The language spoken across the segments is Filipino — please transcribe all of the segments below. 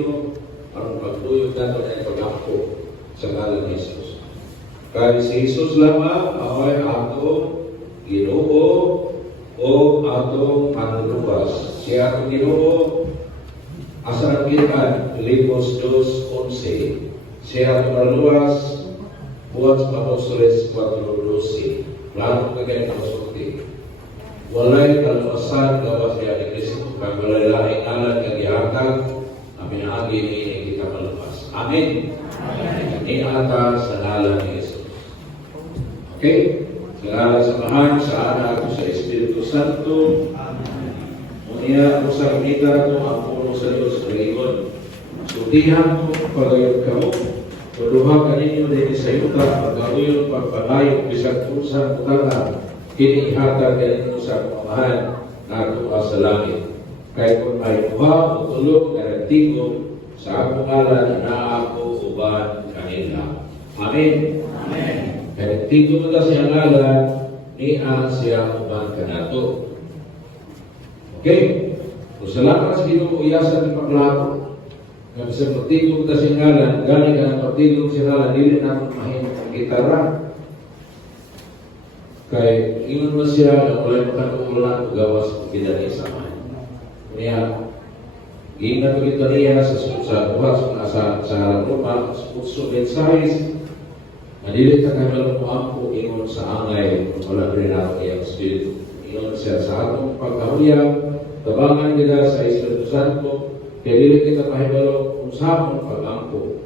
Evangelyo ang pagduyog nato ay pag-ampo sa ngalan ni Jesus. Kaya si Jesus lamang ay ato Ginoo o atong manlubas. Siya atong Ginoo asa nagitan Filipos 2:11. Siya atong manlubas buhat sa Apóstoles 4:12. Plano kagaya ng masulti. Walay kaluwasan gawas niya ni Kristo. Kaya walay laing ngalan kagihatag na pinaagi ni kita malubas. Amen. Ini ata sa ngalan ni Jesus. Okay? Sa samahan sa anak at sa Espiritu Santo. Unya ako sa kamita ito ang puno sa Diyos kalingon. Sutihan ko pagayot ka mo. Tuduha ka ninyo din sa yuta pagawin pagpangayot bisag pusang utala. Kinihatag ka ninyo sa pamahan na ito sa langit. Kaya kung may buha o tulog na nagtigo sa akong ngalan na ako uban kanila. Amen. Amen. Kaya tingko mo na siya ngalan, niya siya uban ka na ito. Okay? Kung salamat sa Ginoo uyasan ng paglako, kaya sa magtingko mo na siya ngalan, galing ka ng magtingko siya ngalan, dili na mahinog ang gitara. Kaya ingon mo siya na walay makatumulan o gawas kung pinali sa man. Kaya, ingat ulit niya sa buhat sa harap rumah, sa puso mensahes, Madili ka kami mo ako ingon sa angay kung wala rin ako iyang Espiritu. Ingon siya sa atong pagkahuyang, tabangan nila sa Espiritu Santo, kaya dili kita mahibalo kung saan pag-ampo.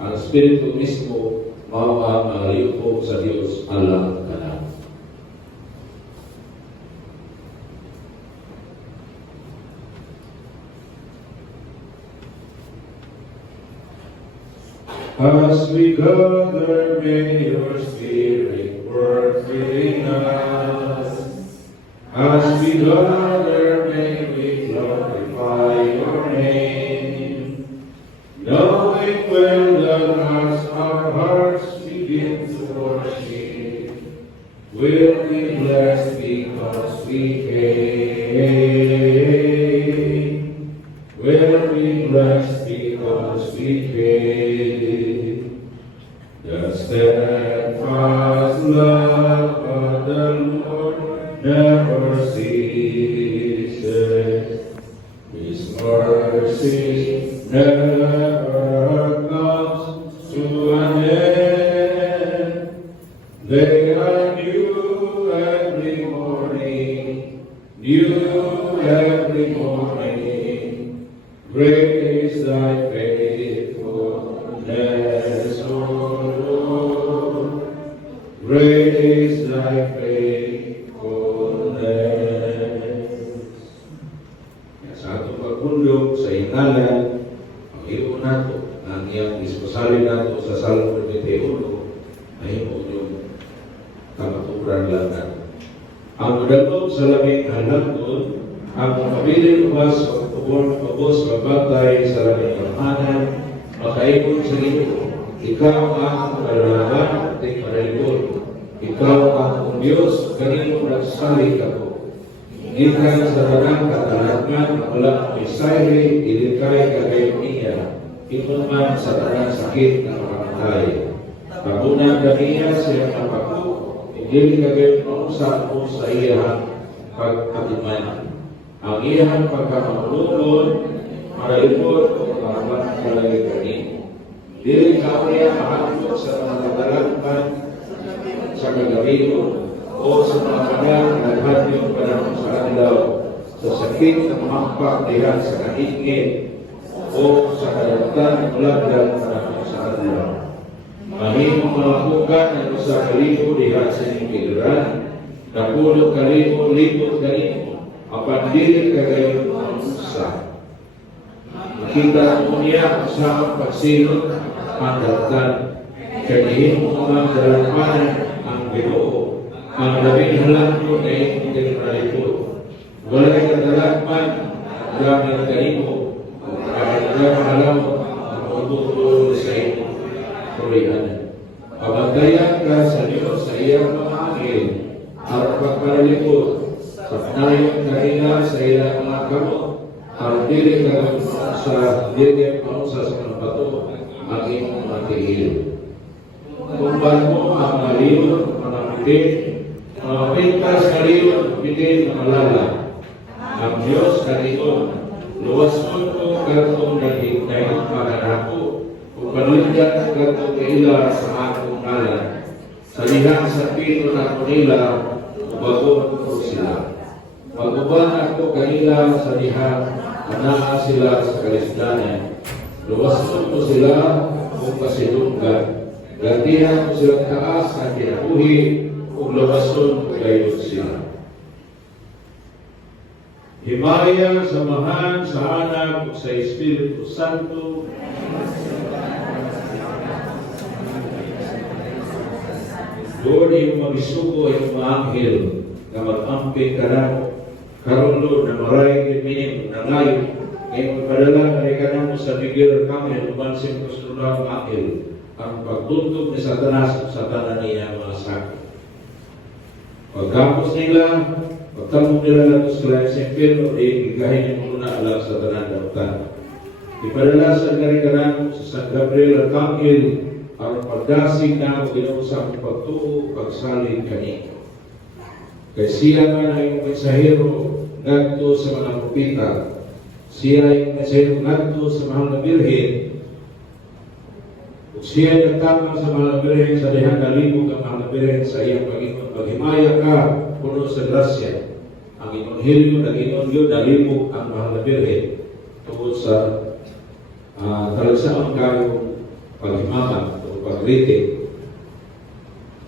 Ang Espiritu mismo, mawa maliyupo sa Diyos Allah kanan. As we gather, may your Spirit work within us. As we gather, may we glorify your name. Knowing well that as our hearts begin to worship, we'll be blessed because we came. We'll be blessed because we came. The steadfast love of the Lord never ceases. His mercy never comes to an end. They are new every morning, new every morning. Great is thy faithfulness, O Lord. Great is thy faithfulness. Sa atong pagpundok sa ingalan, ang iyo nato, ang iyang disposalin nato sa Salmo 21, ay mo yung kamaturan lang nato. Ang madalog sa labing halangkod, ang mabilin umas pagpubos mabatay sa labing kahanan, makaikot sa Ginoo. Ikaw ang kalalaban at ipanalipod. Ikaw ang Diyos, kanino nagsalit ako. Ikan sa tanang katalagman, wala isayri, ilikay kagayon niya. Inuman sa tanang sakit na makamatay. Tabunan kaniya siya napako, hindi kagayon mausap mo sa iyang pagkatiman. Ang iyang pagkakamulunod, maralipod o makamat kalagay kanino. Dili ka niya mahantot sa mga katalagman sa kagabiho o sa mga kanang naghadyong panahon sa adlaw, sa sakit na mampak dihan sa kaingin o sa kalagtan ng ulagdan panahon sa adlaw. Mahimong malakukan ang sa kalibo dihan sa inyong napulo kalibo, libot kalibo, apan dili kagayon ang usa. Makita mo niya sa ang pagsilot ang dagdan, kanihin mo ang dalangmanan ang Ginoo, ang labing halangkod ay hindi nalipod. Walay kadalagman, gamit kanimo, kahit alam ang magutulong sa imo. Tulihan. Pagbantayan ka sa Diyos sa iyang mga angel, at pagpalipod, sa panayon kanina sa iyang mga kamot, ang dili ka sa dili pausa sa mga bato ang imong matihil. Kumban mo ang maliyon, mga bitin, mga pintas maliyon, bitin, malala. Ang Diyos kaniyon, luwason ko katong naging paganako, kung panundan katong kaila sa akong ngalan. Sa lihang sa pito na nila, ubagon ko sila. Pag-uban ako kanila sa lihang, anaa sila sa kalisdanan. Luwason ko sila kung kasilunggan. Gantihan ko silang taas na kinabuhi, kung luwason ko kayo sila. Himaya, samahan sa Anak, sa Espiritu Santo, Lord, yung magisuko yung mga anghel na mag-amping ka na mo. Karoon, Lord, na maray minim na ngayon, ngayon magpadala ka na mo sa Miguel Arcangel, umansin ko sa lulang anghel, ang pagtuntog ni Satanas sa tanan niya mga sakit. Pagkapos nila, pagtamong nila lang sa lahat sa impero, igigahin yung muna alam sa tanan dautan. Ipadala sa gari-garan sa San Gabriel Arcangel, ang pagdasig na ako ginawa sa akong pagtuo, pagsalig kanito. Kay siya man ay yung mensahero ngadto sa mga propita, siya ay yung mensahero ngadto sa mahal na birhen, ug siya ay nagtamang sa mahal na birhen sa dihang nalibog ang mahal na birhen sa iyang Panginoon. Maghimaya ka, puno sa grasya. Ang Ebanghelyo nag-inon yun, nalibog ang mahal na birhen tungkol sa talagsaang kayong paghimaman o pag-rating.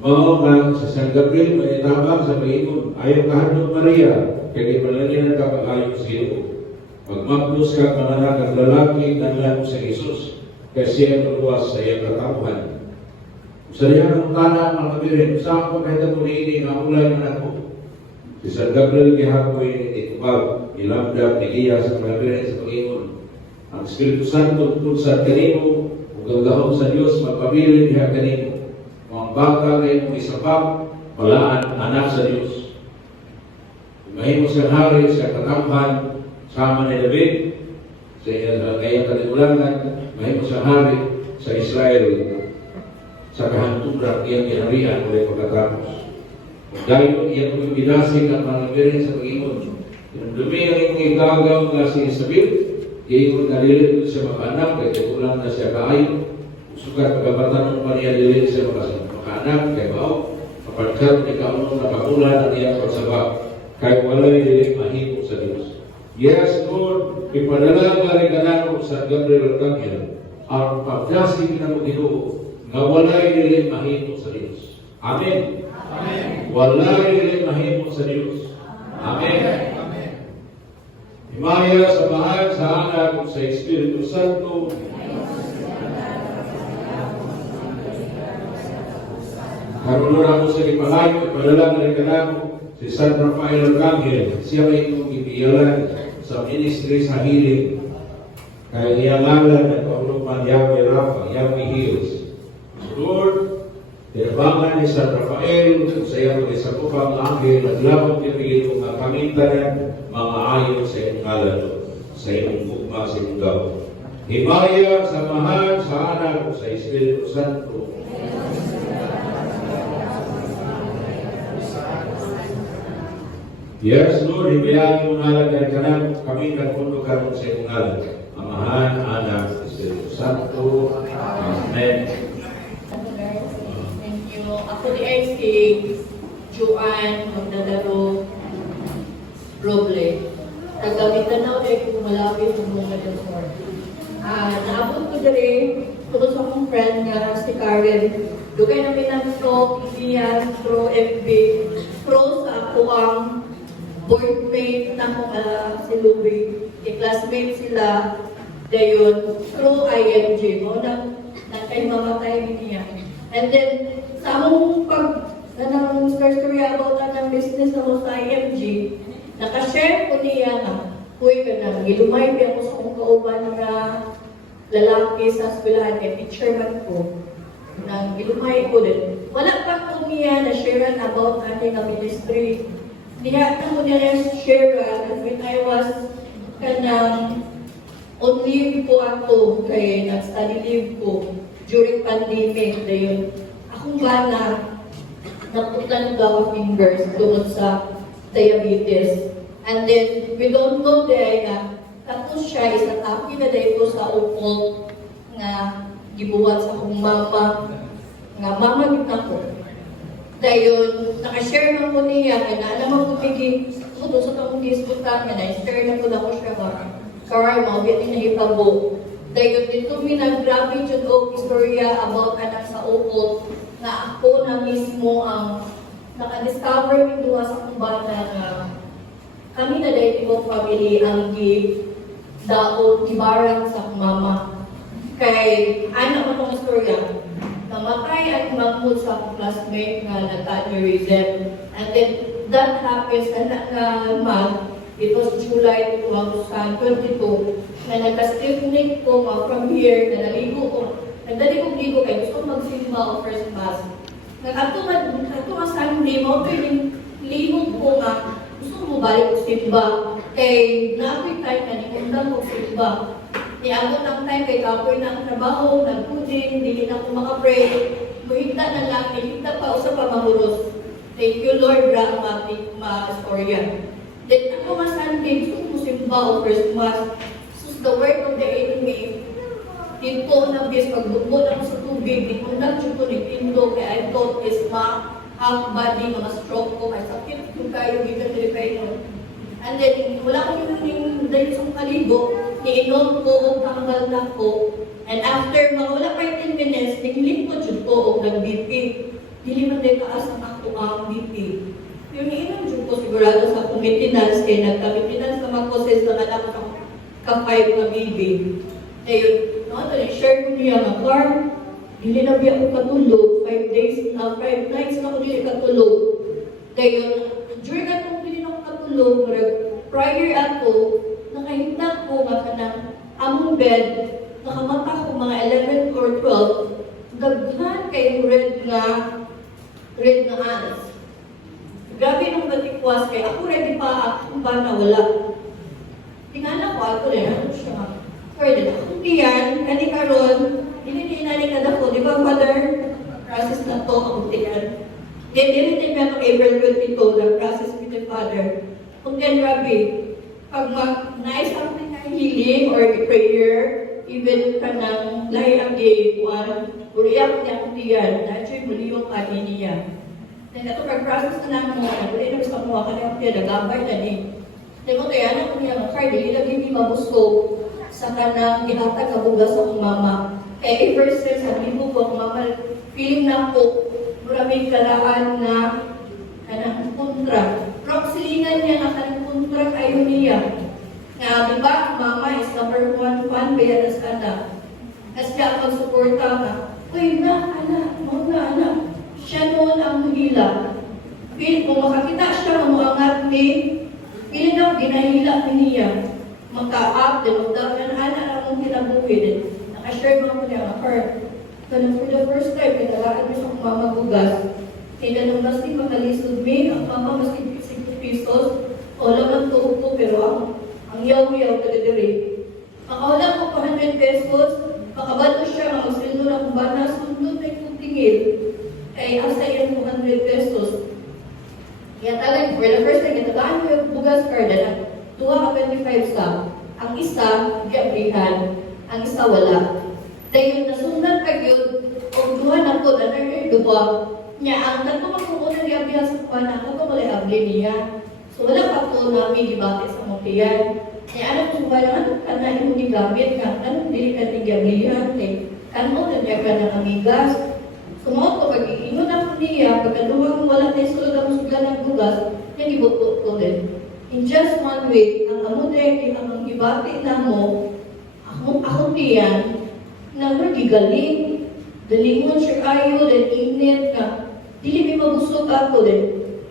Mao nga sa San Gabriel, may tabang sa Panginoon, ayaw kahadlong Maria, kaya ipalalinan ka pag-ayaw sa iyo. Magmagnos ka mga ng lalaki, nanlan mo sa Jesus, kaya siya maluwas sa iyang katapuhan. Sa liyan ng tanang mga kabirin, saan ko kahit ako niini nga ulay man ako? Si San Gabriel gihapoy ni Tubag, ilabdab ni Iya sa mga kabirin sa Panginoon. Ang Espiritu Santo tulsad kanimo, ug gagahom sa Dios magpabilin diha kanimo. Ang baka ngayon mo isapag, walaan anak sa Diyos. Mahimo sa hari sa katampan, sama ni David, sa kayang kalimulangan, mahimo sa hari sa Israel, sa kahanturan iyang ginarian ulit pagkatapos. Dahil iyang kong binasig ang mga nabirin sa Panginoon. Yung dumi ang iyong igagaw nga si Isabel, iyong nalilit siya maka-anak, kaya tigulang na siya kaayo. Sukat pagkabatan ng Maria dili siya maka-anak, kaya bao, kapagkat ikaw na pakulan ang iyang pagsabak, kaya walay dili mahimo sa Diyos. Yes, Lord, ipadala nga rin kanano sa Gabriel Arcangel, ang pagdasig na mo Ginoo, nga walay dili mahimo sa Diyos. Amen. Amen. Walay dili mahimo sa Diyos. Amen. Amen. Himaya sa mahal sa Anak sa Espiritu Santo, karoon na mo sa ipahayo, ipadala na rin kanamo si San Rafael Arcangel. Siya ay itong ibiyalan sa ministry sa healing. Kaya iyang ngalan at paunupan Yahweh Rapha, Yahweh Heals. Lord, tinabangan ni San Rafael sa iyang mag-isapupang anghel at labang pinigil mga kamintanan, mga ayon sa iyong ngalan, sa iyong bukma sa iyong gawin. Himaya sa mahal sa Anak sa Espiritu Santo, yes, Lord, hibayaan mo ngalan yan ka na kami nagpundo ka sa iyong ngalan. Amahan, Anak, Espiritu Santo. Amen. Thank you. Ako di ay si Joanne Magdalaro Roble. Taga-Mindanao ay kung malapit ng mga doktor. Naabot ko dali, tulad sa akong friend nga si Karen. Dugay namin ng talk, iyan, pro FB, pro sa ako ang boardmate na ko si Louie, i-classmate sila, dayon, through IMG mo, kay mamatay niya. And then, sa among nang story about ng business na mo sa IMG, nakashare ko niya nga, huy ka na, gilumay niya ko sa kong kauban na lalaki sa eskwelahan, kay teacher man ko, nang gilumay ko din. Wala pa ko niya na share about ating ministry. Diha na ko nila share when I was kanang on leave po ako, kay nag-study leave ko during pandemic. Dayon, akong bana, naputlan daw ang fingers tungod sa diabetes. And then, we don't know dahil na tapos siya, isang api na dahil po sa upol nga gibuhat sa akong mama, nga mama kita ko. Dayon, nakashare man ko niya, kaya naalaman ko bigay, so sa itong disputan, nga na-share na ko na ko siya ba, karay mo, bitin na hitabo. Dayon, dito grabe yun o istorya about anak sa upol, na ako na mismo ang nakadiscover yung duha sa akong bata nga kami na dahil ibang family ang daot kibarang sa akong mama. Kay anak ko itong istorya, namatay at mamut sa akong classmate nga nagka-aneurysm. And then that happens, it was July 2022, na nagka-stiff-neck ko from here, na naligo ko. Nagdaligo-ligo kayo, gusto ko magsimba o first mass. Ato nga Sunday mo, ligo ko nga, gusto mo balik ko simba. Kay na-apoy time na nikundang ko simba. Niabot ang time kay kapoy na ang trabaho, nag-puding, dili na ako makapray. Muhigda na lang, higda pa usa pa mahuros. Thank you Lord, bra ang ma-storya. Then ako nga Sunday, gusto ko simba o first mass. Sus the word of the enemy, dito na bis, pagbukbot ako sa tubig, di ko nag-chupo ni Pindo, kaya I thought is half body, mga stroke ko, ay sakit kung kayo, gitan Pilipino. And then, wala ko yung dahil sa kalibo, iinom ko, tanggal na ko, and after wala pa yung 10 minutes, nagilipod yun ko, o nag-BP. Dili man din kaas ang ako ang BP. Yung iinom yun ko, sigurado sa maintenance, kaya nagka-maintenance na mag-causes na anak ko kapay na baby. Ayun, share ko niya nga, Carl, hindi na biya ako katulog, 5 days, 5 nights na ako hindi katulog. Ayun, during atong hindi na ako katulog, prior ako, nakahintak ko nga ka ng among bed, nakamata ko mga 11 or 12, daghan kay red na ants. Grabe nung batikwas, kaya ako ready pa, akong bata wala. Tingnan ko, ako rin, ano siya, pwede na. Kung diyan, kani karon, hindi ko, di ba, Father? Process na to, kung diyan. Then, dinitin na itong April 22, nag-process with the Father. Kung diyan, grabe, pag nais ang healing or prayer, even ka ng lahi ang one, uriyak niya kung diyan, na-achieve muli yung kani niya. Then, ito, pag-process na namin mga, wala yung gusto mo, kani ang diyan, nagabay na ni. Then, kung kaya na kung niya, makar, dili lagi ni mabusko, sa kanang gihatag nga bugas sa akong mama. Kaya ever since, sabi ko po, mama, feeling na po, maraming kalaan na kanang kontra. Pero silingan niya na kanang kontra kayo niya. Nga, di ba, mama is number 1 fan, bayan na sa anak. Kasi siya ang suporta ka. Uy, anak, siya noon ang hila. Feeling kung makakita siya, mamuangat ni, feeling na ginahila niya. Maka-up, din magdagan anak na mong kinabuhin. Naka-share mo niya ang heart. Ganun for the first time, kinalaan mo sa akong mama bugas. Kaya nung mas di makalisod me, ang mama mas 50 pesos. Wala lang tuog ko, pero ang yaw-yaw taga-diri. Makawala ko 100 pesos, makabato siya, mag-sildo na kung bana, sundot na yung tingil. Kaya asa yan 200 pesos. Kaya talagang, for the first time, kinalaan ko yung bugas card na 225 sa. Ang isa, giabrihan. Ang isa, wala. Dahil nasundan ka yun, o duha na to, na duwa. Nya, ang tato magkukunan giabrihan sa kuha na, ako wala abli niya. So, wala pa to namin gibati sa mutiyan. Kaya ano kung ba naman, kana yung gigamit ka, ano hindi ka giabrihan, kano na niya ka ng amigas. Sumaot ko, pag-iingon ako niya, pagkaduwa kong wala tayo sulod ang suglan ng bugas, yan ibutot ko din. In just one week, ang amudek, ang ibati na mo, ako tiyan, na magigaling, dalingon siya kayo, then init ka, dili may mabusog ako din.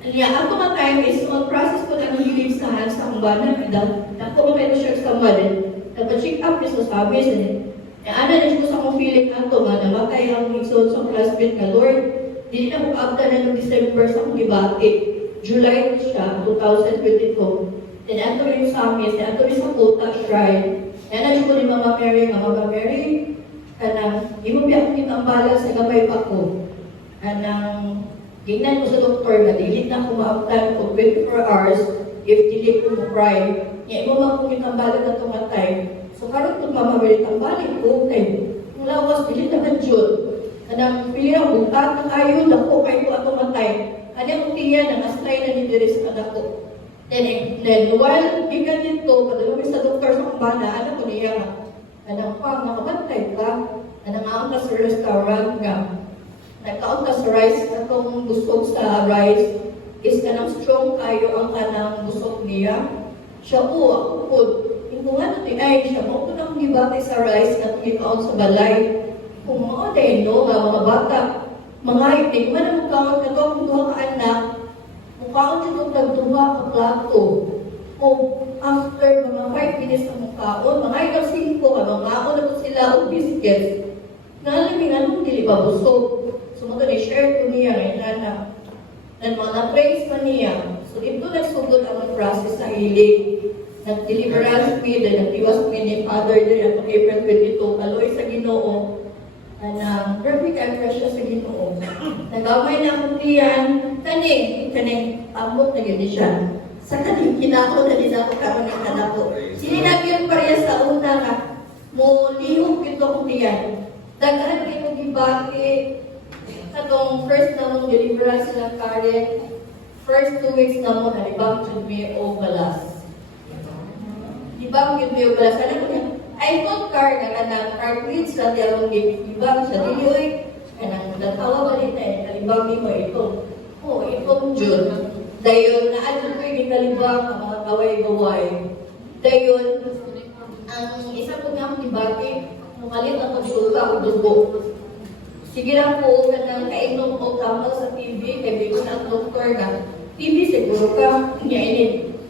Kaya ako na time is, on process ko na ng hilig sa hands sa kumbana, na ko kayo siya sa kumbana, nagpa-check up is sabi sa din. Kaya ano na siya sa akong feeling ato, nga namatay ang mixon sa classmate ka, Lord, dili na ko kaabda na ng December sa akong ibati. July siya, 2022. Then ato rin sa amin, ato rin sa Kota Shrine. Kaya na ko ni Mama Mary, kanang, di mo biyak ang bala sa gamay pa ko. Kanang, gingnan ko sa doktor na dilit na ako maabtan ko 24 hours if dili ko mo cry. Nga mo makukit ang bala na tumatay. So karon kung mamabalik ang balik ko, yung lawas, dili naman dyan. Kanang, pili ang bukat, kayo, dako, kayo atong matay. Kanyang tiyan, ang aslay na ni Diris ka dako. Then while gikan dito, padalo mi sa doktor sa kumbana, ano ko niya, kanang pang nakabantay ka, kanang ang ka sa restaurant nga, nagkaon ka sa rice, atong busog sa rice, is kanang strong kayo ang kanang busog niya. Siya ako po, yung nga natin ay siya, mo ko nang gibati sa rice at ikaon sa balay. Kung mga tayo, no, mga bata, mga itig, man ang mukhaon ka to, kung duha ka anak, mukhaon dito nagduha ka plato. Kung after mga 5 minutes na mukhaon, mga ikaw 5, mga ako na po sila o biscuits. Nalaming anong dili pa busog. So mga ni-share ko niya ngayon anak. Dan mga na-praise pa niya. So ito nagsugod ang process sa hilig. Nag-deliverance me, then nag-iwas me ni Father din at April 22, kaloy sa Ginoo. Perfect and precious sa Ginoo. Nag-away na akong tiyan, kaning, amok na yun siya. Sa kaning kinako na din ako karoon ng kanako. Sininagyan pa rin sa una ka, mo lihog ito akong tiyan. Daghan rin mo gibaki, katong first na mong deliverance ng Karen, first 2 weeks na mo, halibang jud me o balas. Libang yun me o balas. Ano ko niya? I thought car na kanang cartridge na di akong ibang sa diliyoy. Kanang nagtawa ba rin na kalibang mo ito. Oo, itong June. Dayon, naadyo ko yung kalibang ang mga kaway-gaway. Dayon, ang isa po nga akong ibaki, numalit ako dito ka o dugo. Sige lang po, kanang kainom o kamal sa TV, kaya di ko na ang doktor na. TV siguro ka, niya ini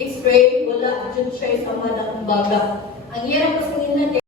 x-ray, wala, dyan siya sa mga baga. Ang hirap kasi nila